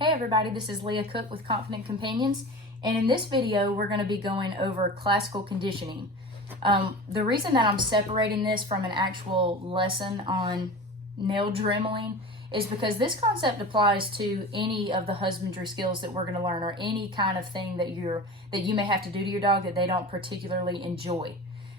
Hey everybody, this is Leah Cook with Confident Companions, and in this video we're going to be going over classical conditioning. The reason that I'm separating this from an actual lesson on nail dremeling is because this concept applies to any of the husbandry skills that we're going to learn, or any kind of thing that you may have to do to your dog that they don't particularly enjoy.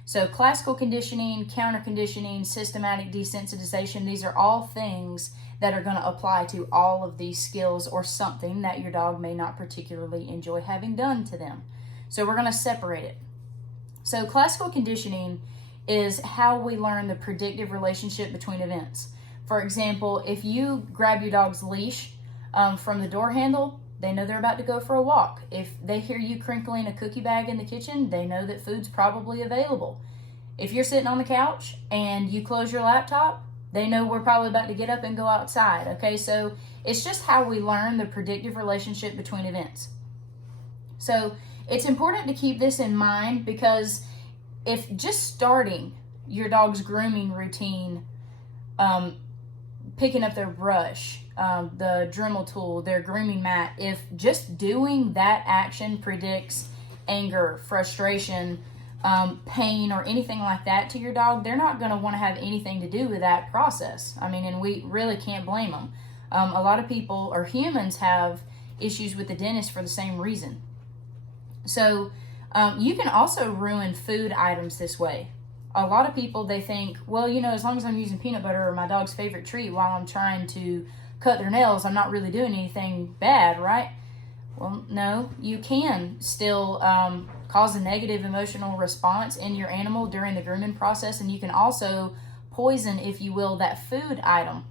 So classical conditioning, counter conditioning, systematic desensitization, these are all things that are going to apply to all of these skills or something that your dog may not particularly enjoy having done to them. So we're going to separate it. So classical conditioning is how we learn the predictive relationship between events. For example, if you grab your dog's leash from the door handle, they know they're about to go for a walk. If they hear you crinkling a cookie bag in the kitchen, they know that food's probably available. If you're sitting on the couch and you close your laptop, they know we're probably about to get up and go outside. Okay, so it's just how we learn the predictive relationship between events. So it's important to keep this in mind, because if just starting your dog's grooming routine, picking up their brush, the Dremel tool, their grooming mat, if just doing that action predicts anger, frustration, pain, or anything like that to your dog, they're not going to want to have anything to do with that process. I mean, and we really can't blame them. A lot of people, or humans, have issues with the dentist for the same reason. So you can also ruin food items this way. A lot of people, they think, well, you know, as long as I'm using peanut butter or my dog's favorite treat while I'm trying to cut their nails, I'm not really doing anything bad, right? Well, no, you can still cause a negative emotional response in your animal during the grooming process, and you can also poison, if you will, that food item,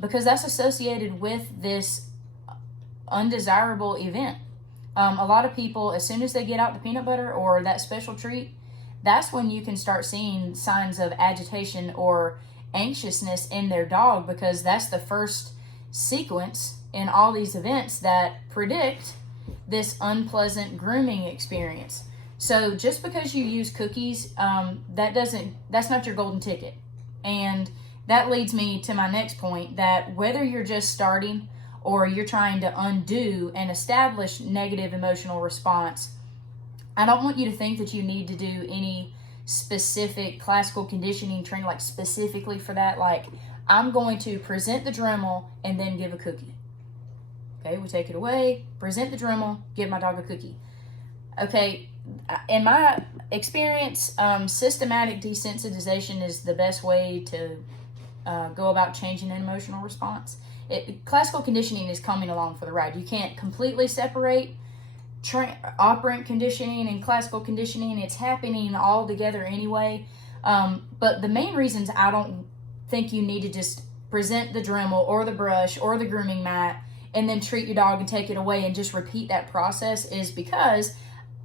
because that's associated with this undesirable event. A lot of people, as soon as they get out the peanut butter or that special treat, that's when you can start seeing signs of agitation or anxiousness in their dog, because that's the first sequence in all these events that predict this unpleasant grooming experience. So just because you use cookies, that's not your golden ticket. And that leads me to my next point, that whether you're just starting or you're trying to undo an established negative emotional response, I don't want you to think that you need to do any specific classical conditioning training, like specifically for that. Like, I'm going to present the Dremel and then give a cookie. Okay, we take it away, present the Dremel, give my dog a cookie. Okay, in my experience, systematic desensitization is the best way to go about changing an emotional response. Classical conditioning is coming along for the ride. You can't completely separate operant conditioning and classical conditioning. It's happening all together anyway. But the main reasons I don't think you need to just present the Dremel or the brush or the grooming mat and then treat your dog and take it away and just repeat that process is because,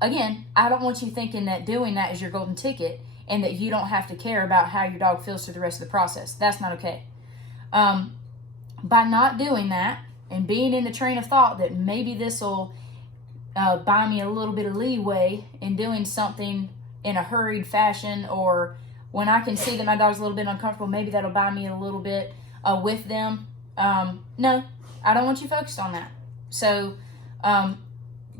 again, I don't want you thinking that doing that is your golden ticket and that you don't have to care about how your dog feels through the rest of the process. That's not okay. By not doing that and being in the train of thought that maybe this will buy me a little bit of leeway in doing something in a hurried fashion, or when I can see that my dog's a little bit uncomfortable, maybe that'll buy me a little bit with them. No, I don't want you focused on that. So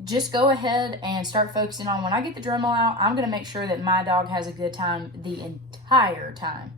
just go ahead and start focusing on, when I get the Dremel out, I'm going to make sure that my dog has a good time the entire time.